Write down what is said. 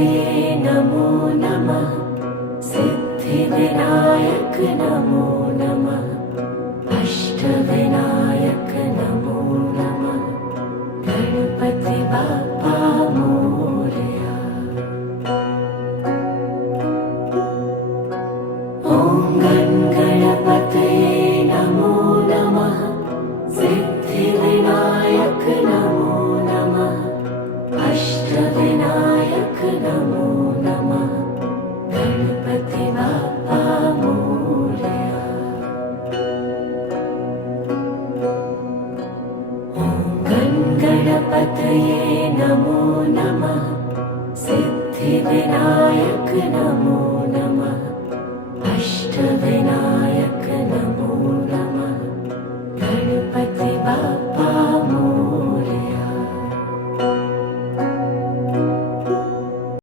गणपतये नमो नमः। सिद्धिविनायक नमो नमः। अष्टविनायक नमो नमः। गणपति बाप्पा मोरया। ॐ गणपतये नमो नमः। सिद्धिविनायक नमो नमः। अष्टविनायक नमो नमः। गणपति बाप्पा मोरया। ॐ गणपतये नमो नमः। सिद्धिविनायक नमो नमः। अष्टविनायक